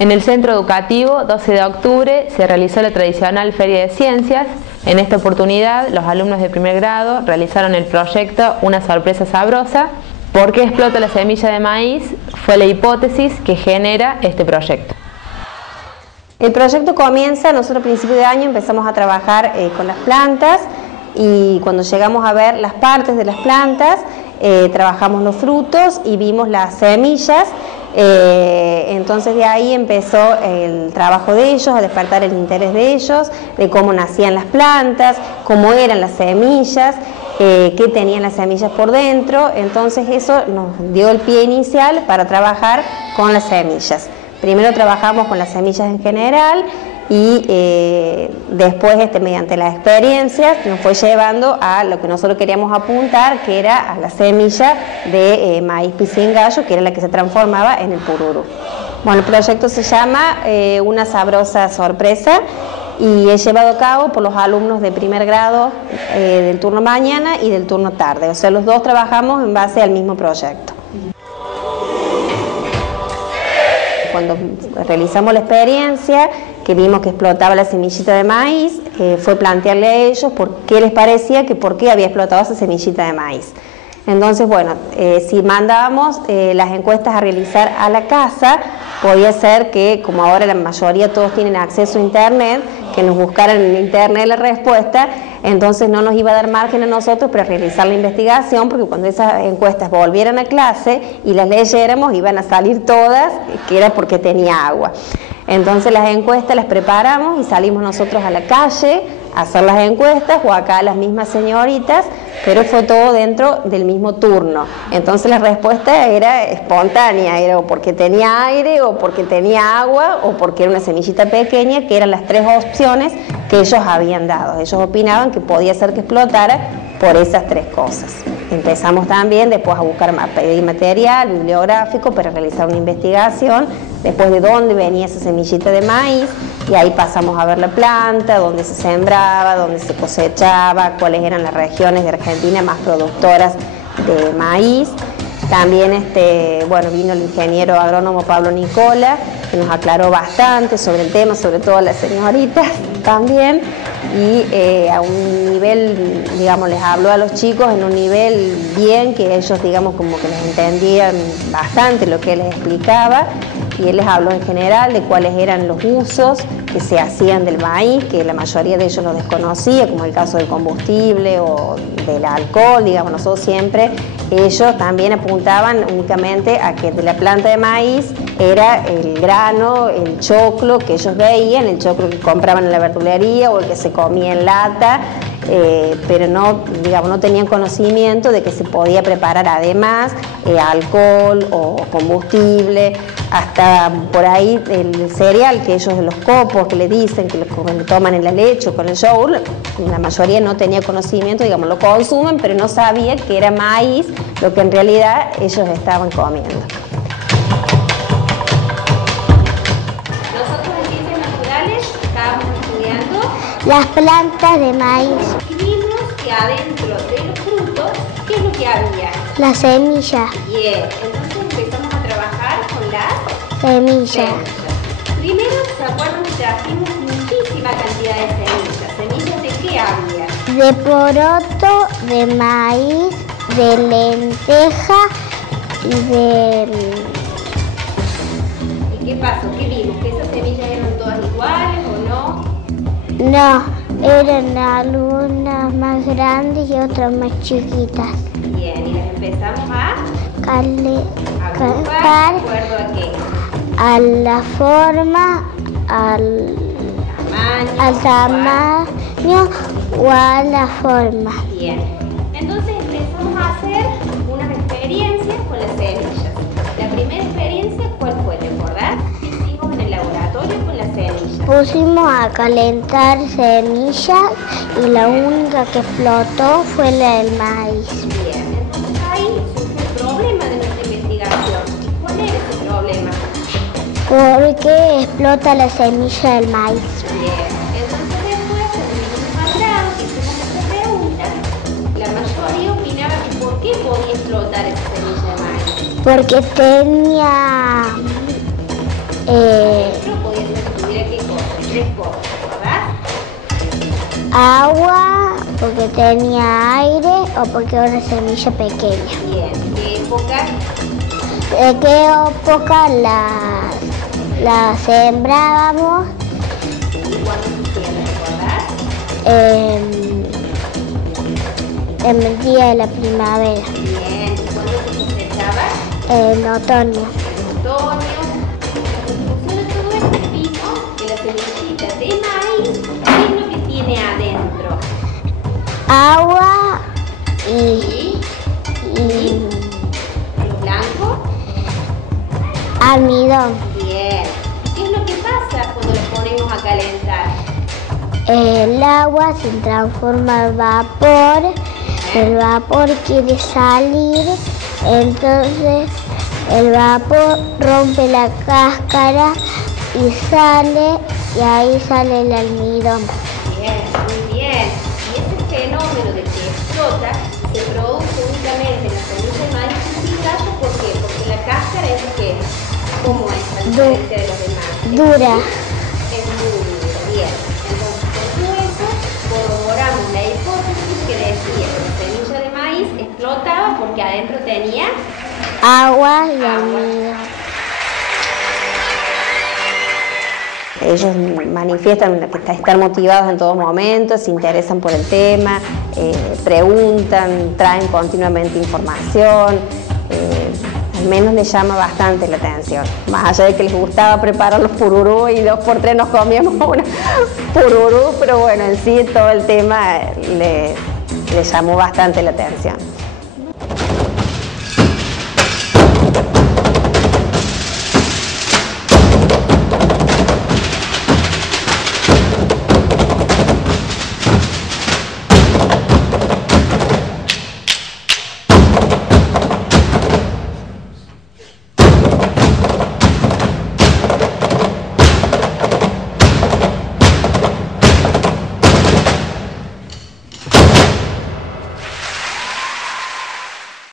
En el centro educativo 12 de octubre se realizó la tradicional Feria de Ciencias. En esta oportunidad los alumnos de primer grado realizaron el proyecto Una sorpresa sabrosa. ¿Por qué explota la semilla de maíz? Fue la hipótesis que genera este proyecto. El proyecto comienza, nosotros a principio de año empezamos a trabajar con las plantas y cuando llegamos a ver las partes de las plantas, trabajamos los frutos y vimos las semillas. Entonces de ahí empezó el trabajo de ellos, a despertar el interés de ellos, de cómo nacían las plantas, cómo eran las semillas, qué tenían las semillas por dentro. Entonces eso nos dio el pie inicial para trabajar con las semillas. Primero trabajamos con las semillas en general y después mediante las experiencias nos fue llevando a lo que nosotros queríamos apuntar, que era a la semilla de maíz pisingallo, que era la que se transformaba en el pururu. Bueno, el proyecto se llama Una sabrosa sorpresa y es llevado a cabo por los alumnos de primer grado del turno mañana y del turno tarde, o sea, los dos trabajamos en base al mismo proyecto. Cuando realizamos la experiencia, que vimos que explotaba la semillita de maíz, fue plantearle a ellos por qué les parecía que por qué había explotado esa semillita de maíz. Entonces, bueno, si mandábamos las encuestas a realizar a la casa, podía ser que, como ahora la mayoría todos tienen acceso a internet, que nos buscaran en internet la respuesta, entonces no nos iba a dar margen a nosotros para realizar la investigación, porque cuando esas encuestas volvieran a clase y las leyéramos, iban a salir todas que era porque tenía agua. Entonces las encuestas las preparamos y salimos nosotros a la calle a hacer las encuestas, o acá las mismas señoritas, pero fue todo dentro del mismo turno. Entonces la respuesta era espontánea, era o porque tenía aire, o porque tenía agua, o porque era una semillita pequeña, que eran las tres opciones que ellos habían dado. Ellos opinaban que podía ser que explotara por esas tres cosas. Empezamos también después a buscar, a pedir material bibliográfico para realizar una investigación, después de dónde venía esa semillita de maíz, y ahí pasamos a ver la planta, dónde se sembraba, dónde se cosechaba, cuáles eran las regiones de Argentina más productoras de maíz. También bueno, vino el ingeniero agrónomo Pablo Nicola, que nos aclaró bastante sobre el tema, sobre todo las señoritas también, y a un nivel, digamos, les habló a los chicos en un nivel bien, que ellos, digamos, como que les entendían bastante lo que él les explicaba, y él les habló en general de cuáles eran los usos que se hacían del maíz, que la mayoría de ellos lo desconocía, como el caso del combustible o del alcohol, digamos. Nosotros siempre, ellos también apuntaban únicamente a que de la planta de maíz era el grano, el choclo que ellos veían, el choclo que compraban en la verdulería o el que se comía en lata, pero no, digamos, no tenían conocimiento de que se podía preparar además alcohol o combustible, hasta por ahí el cereal que ellos, los copos que le dicen que lo toman en la leche o con el yogur, la mayoría no tenía conocimiento, digamos, lo consumen, pero no sabía que era maíz lo que en realidad ellos estaban comiendo. Nosotros en Ciencias Naturales estábamos estudiando las plantas de maíz, y vimos que adentro de los frutos, ¿qué es lo que había? las semillas, Bien, entonces empezamos a trabajar con las semillas, semillas. Primero, ¿se acuerdan que trajimos muchísima cantidad de semillas? ¿Semillas de qué había? de poroto, de maíz, de lenteja y de... ¿Y qué pasó? ¿Qué vimos? ¿Que esas semillas eran todas iguales o no? No, eran algunas más grandes y otras más chiquitas. Bien, y las empezamos a Agrupar ¿de acuerdo a qué? a la forma, al tamaño o a la forma. Bien, entonces empezamos a hacer unas experiencias con las semillas. La primera experiencia, ¿cuál fue? ¿Te acordás? ¿Qué hicimos en el laboratorio con las semillas? Pusimos a calentar semillas y la única que explotó fue la del maíz. Bien, entonces ahí surge el problema de nuestra investigación. ¿Y cuál era ese problema? Porque explota la semilla del maíz. Bien, entonces después, cuando vinimos al grado, que hicimos esta pregunta, la mayoría opinaba que por qué podía explotar esa semilla de maíz. Porque tenía Pero podía ser que tuviera qué cosa, tres cosas, ¿verdad? agua, porque tenía aire o porque era una semilla pequeña. Bien, ¿qué época? ¿De qué época la sembrábamos? ¿Y cuándo se hacía, recordás? En el día de la primavera, Bien, ¿y cuándo se cosechaba? en otoño. En otoño. En función de todo esto vimos que la semillita de maíz, ¿qué es lo que tiene adentro? Agua Y y lo blanco. almidón. Bien. ¿Qué es lo que pasa cuando lo ponemos a calentar? El agua se transforma en vapor, el vapor quiere salir, entonces el vapor rompe la cáscara y sale, y ahí sale el almidón. Bien, muy bien. Y ese fenómeno de que explota se produce únicamente en la semilla de maíz sin caso, ¿por qué? Porque la cáscara es que, ¿cómo es a diferencia de los demás? Dura. Es muy dura, bien. Entonces, con todo eso, corroboramos la hipótesis que decía que la semilla de maíz explotaba porque adentro tenía Agua y almidón. Ellos manifiestan que están motivados en todo momento, se interesan por el tema, preguntan, traen continuamente información, al menos les llama bastante la atención. Más allá de que les gustaba preparar los pururú y 2 por 3 nos comíamos una pururú, pero bueno, en sí todo el tema les llamó bastante la atención.